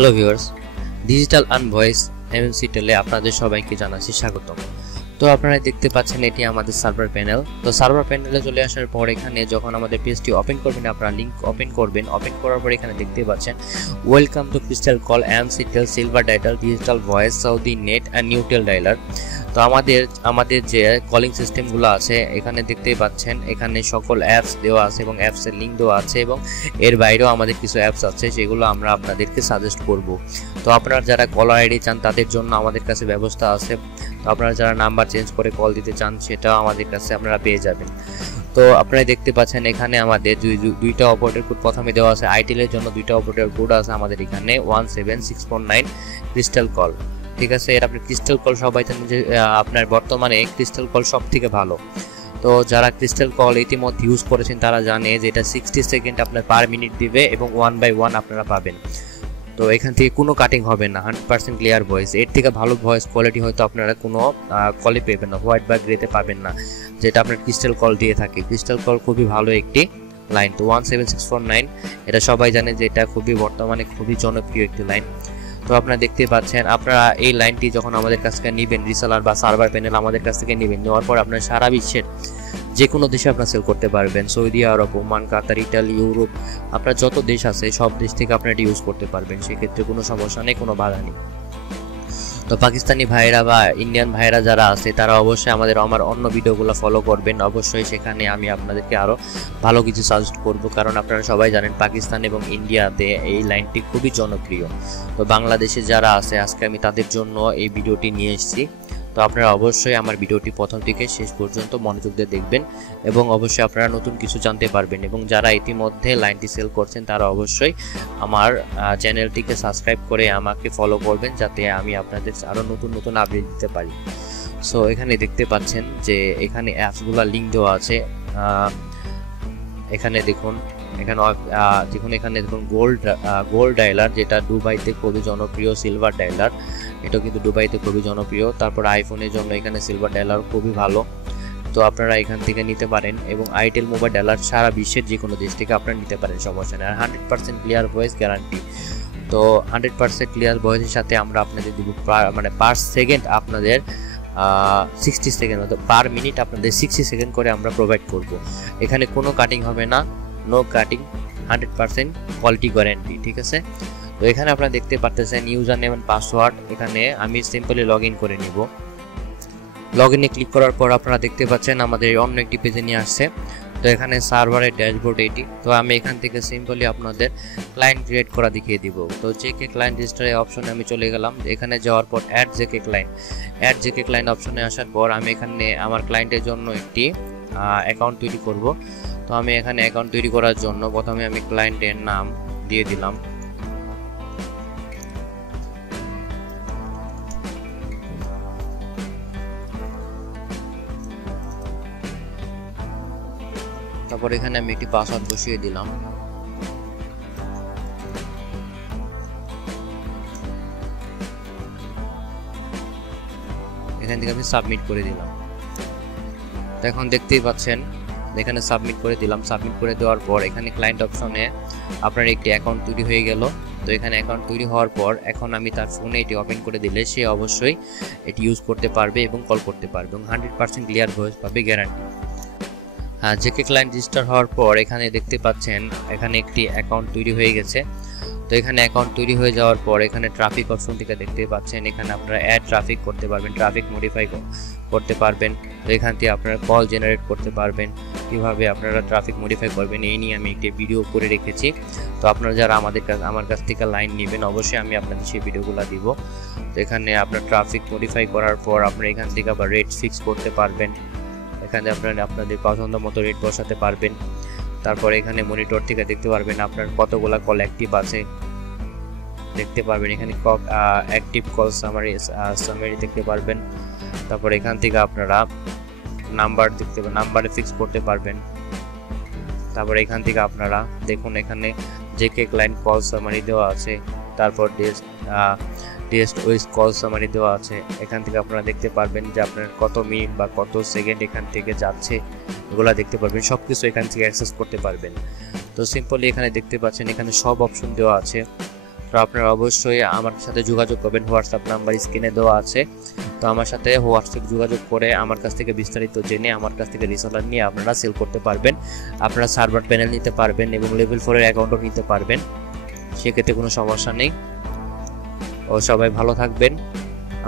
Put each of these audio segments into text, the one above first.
Hello viewers, digital and voice MNC টেলে আপনাদের সবাইকে জানাচ্ছি স্বাগতম। তো আপনারা দেখতে পাচ্ছেন এটি আমাদের সার্ভার প্যানেল। তো সার্ভার প্যানেলে চলে আসার পর এখানে যখন আমাদের পেজটি ওপেন করবেন, আপনারা লিংক ওপেন করবেন। ওপেন করার পর এখানে দেখতে পাচ্ছেন welcome to crystal call MNC tel silver dial digital voice Saudi net and Newtel dialer. তো আমাদের যে কলিং সিস্টেমগুলো আছে এখানে দেখতেই পাচ্ছেন, এখানে সকল অ্যাপস দেওয়া আছে এবং অ্যাপসের লিঙ্ক দেওয়া আছে এবং এর বাইরেও আমাদের কিছু অ্যাপস আছে, সেগুলো আমরা আপনাদেরকে সাজেস্ট করব। তো আপনারা যারা কলার আইডি চান তাদের জন্য আমাদের কাছে ব্যবস্থা আছে। তো আপনারা যারা নাম্বার চেঞ্জ করে কল দিতে চান সেটাও আমাদের কাছে আপনারা পেয়ে যাবেন। তো আপনারা দেখতে পাচ্ছেন এখানে আমাদের দুইটা অপারেটর কোড প্রথমে দেওয়া আছে। আইটেলের জন্য দুইটা অপারেটর কোড আছে আমাদের এখানে 17649 ক্রিস্টাল কল। ঠিক আছে, এর আপনি ক্রিস্টাল কল সবাই জানেন যে আপনার বর্তমানে ক্রিস্টাল কল সব থেকে ভালো। তো যারা ক্রিস্টাল কল ইতিমধ্যে ইউজ করেছেন তারা জানে যে এটা 60 সেকেন্ড আপনার পার মিনিট দিবে এবং 1 বাই 1 আপনারা পাবেন। তো এখান থেকে কোনো কাটিং হবে না, 100% ক্লিয়ার ভয়েস। এর থেকে ভালো ভয়েস কোয়ালিটি হয়তো আপনারা কোনো কলে পাবেন না, হোয়াইট বা গ্রেতে পাবেন না, যেটা আপনার ক্রিস্টাল কল দিয়ে থাকে। ক্রিস্টাল কল খুবই ভালো একটি লাইন। তো 17649 এটা সবাই জানে যে এটা বর্তমানে খুবই জনপ্রিয় একটি লাইন। তো আপনারা দেখতে পাচ্ছেন, আপনারা এই লাইনটি যখন আমাদের কাছ থেকে নেবেন, রিসেলার বা সার্ভার প্যানেল আমাদের কাছ থেকে নেবেন, নেওয়ার পর আপনার সারা বিশ্বের যে কোনো দেশে আপনারা সেল করতে পারবেন। সৌদি আরব, ওমান, কাতার, ইটালি, ইউরোপ, আপনার যত দেশ আছে সব দেশ থেকে আপনারা এটি ইউজ করতে পারবেন। সেক্ষেত্রে কোনো সমস্যা নেই, কোনো বাধা নেই। তো পাকিস্তানি ভাইরা বা ইন্ডিয়ান ভাইরা যারা আছে তারা অবশ্যই আমার অন্য ভিডিওগুলো ফলো করবেন। অবশ্যই সেখানে আমি আপনাদেরকে আরও ভালো কিছু সাজেস্ট করব, কারণ আপনারা সবাই জানেন পাকিস্তান এবং ইন্ডিয়াতে এই লাইনটি খুবই জনপ্রিয়। তো বাংলাদেশে যারা আছে আজকে আমি তাদের জন্য এই ভিডিওটি নিয়ে এসেছি। তো আপনারা অবশ্যই আমার ভিডিওটি প্রথম থেকে শেষ পর্যন্ত মনোযোগ দিয়ে দেখবেন এবং অবশ্যই আপনারা নতুন কিছু জানতে পারবেন। এবং যারা ইতিমধ্যে লাইনটি সেল করছেন তারা অবশ্যই আমার চ্যানেলটিকে সাবস্ক্রাইব করে আমাকে ফলো করবেন, যাতে আমি আপনাদের আরও নতুন আপডেট দিতে পারি। সো এখানে দেখতে পাচ্ছেন যে এখানে অ্যাপসগুলো লিঙ্ক দেওয়া আছে। এখানে দেখুন গোল্ড ডায়ালার, যেটা দুবাইতে খুবই জনপ্রিয়। সিলভার ডায়ালার, এটাও কিন্তু দুবাইতে খুবই জনপ্রিয়। তারপর আইফোনের জন্য এখানে সিলভার ডায়ালার খুবই ভালো। তো আপনারা এখান থেকে নিতে পারেন এবং আইটেল মোবাইল ডায়ালার সারা বিশ্বের যে কোনো দেশ থেকে আপনারা নিতে পারেন, সমস্যা নেই। আর 100% ক্লিয়ার ভয়েস গ্যারান্টি। তো 100% ক্লিয়ার ভয়েসের সাথে আমরা আপনাদের দিব পার সেকেন্ড আপনাদের 60 সেকেন্ড, পার মিনিট আপনাদের 60 সেকেন্ড করে আমরা প্রোভাইড করব। এখানে কোনো কাটিং হবে না, নো কাটিং, 100% কোয়ালিটি গ্যারান্টি। ঠিক আছে, তো এখানে আপনারা দেখতে পাচ্ছেন ইউজার নেম এন্ড পাসওয়ার্ড। এখানে আমি সিম্পলি লগ ইন করে নিব। লগ ইনে ক্লিক করার পর আপনারা দেখতে পাচ্ছেন আমাদের অন্য একটি পেজে নিয়ে আসছে। তো এখানে সার্ভারের ড্যাশবোর্ড এটি। তো আমি এখান থেকে সিম্পলি আপনাদের ক্লায়েন্ট ক্রিয়েট করা দেখিয়ে দিব। তো জেকে ক্লায়েন্ট রেজিস্টার অপশনে আমি চলে গেলাম। এখানে যাওয়ার পর অ্যাড জেকে ক্লায়েন্ট অপশনে আসার পর আমি এখানে আমার ক্লায়েন্টের জন্য একটি অ্যাকাউন্ট তৈরি করব। তো আমি এখানে অ্যাকাউন্ট তৈরি করার জন্য প্রথমে আমি ক্লায়েন্টের নাম দিয়ে দিলাম। তারপর এখানে আমি একটি পাসওয়ার্ড বসিয়ে দিলাম। এখান থেকে আমি সাবমিট করে দিলাম। তো এখন দেখতেই পাচ্ছেন এখানে সাবমিট করে দিলাম। সাবমিট করে দেওয়ার পর এখানে ক্লায়েন্ট অপশনে আপনার একটি অ্যাকাউন্ট তৈরি হয়ে গেল। তো এখানে অ্যাকাউন্ট তৈরি হওয়ার পর এখন আমি তার ফোনে এটি ওপেন করে দিলে সে অবশ্যই এটি ইউজ করতে পারবে এবং কল করতে পারবে এবং 100% ক্লিয়ার ভয়েস পাবে, গ্যারান্টি। হ্যাঁ, জেকে ক্লায়েন্ট রেজিস্টার হওয়ার পর এখানে দেখতে পাচ্ছেন এখানে একটি অ্যাকাউন্ট তৈরি হয়ে গেছে। তো এখানে অ্যাকাউন্ট তৈরি হয়ে যাওয়ার পর এখানে ট্রাফিক অপশন থেকে দেখতে পাচ্ছেন এখানে আপনারা অ্যাড ট্রাফিক করতে পারবেন, ট্রাফিক মডিফাই করতে পারবেন। তো এখান থেকে আপনারা কল জেনারেট করতে পারবেন। কিভাবে আপনারা ট্রাফিক মডিফাই করবেন এই নিয়ে আমি একটি ভিডিও করে রেখেছি। তো আপনারা যারা আমার কাছ থেকে লাইন নেবেন অবশ্যই আমি আপনাদের সেই ভিডিওগুলো দিব। তো এখানে আপনার ট্রাফিক মডিফাই করার পর আপনারা এখান থেকে আবার রেট ফিক্স করতে পারবেন। এখানে আপনারা আপনাদের পছন্দ মতো রেট বসাতে পারবেন। তারপর এখানে মনিটর থেকে দেখতে পারবেন আপনার কতগুলা কল অ্যাক্টিভ আছে, দেখতে পারবেন। এখানে অ্যাক্টিভ কল সামারি দেখতে পারবেন। তারপর এখান থেকে আপনারা নাম্বারে ফিক্স করতে পারবেন। তারপর এখান থেকে আপনারা দেখুন এখানে জেকে ক্লায়েন্ট কল সামারি দেওয়া আছে। তারপর টেস্ট ওয়েস কল সামারি দেওয়া আছে। এখান থেকে আপনারা দেখতে পারবেন যে আপনার কত মিনিট বা কত সেকেন্ড এখান থেকে যাচ্ছে, এগুলো দেখতে পারবেন। সব কিছু এখান থেকে অ্যাক্সেস করতে পারবেন। তো সিম্পলি এখানে দেখতে পাচ্ছেন এখানে সব অপশন দেওয়া আছে। তো আপনারা অবশ্যই আমার সাথে যোগাযোগ করবেন, হোয়াটসঅ্যাপ নাম্বার স্ক্রিনে দেওয়া আছে। তো আমার সাথে হোয়াটসঅ্যাপ যোগাযোগ করে আমার কাছ থেকে বিস্তারিত জেনে আমার কাছ থেকে রিসেলার নিয়ে আপনারা সেল করতে পারবেন। আপনারা সার্ভার প্যানেল নিতে পারবেন এবং লেভেল 4 এর অ্যাকাউন্টও নিতে পারবেন, সেক্ষেত্রে কোনো সমস্যা নেই। ও সবাই ভালো থাকবেন,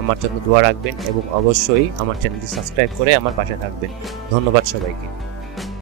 আমার জন্য দোয়া রাখবেন এবং অবশ্যই আমার চ্যানেলটি সাবস্ক্রাইব করে আমার পাশে থাকবেন। ধন্যবাদ সবাইকে।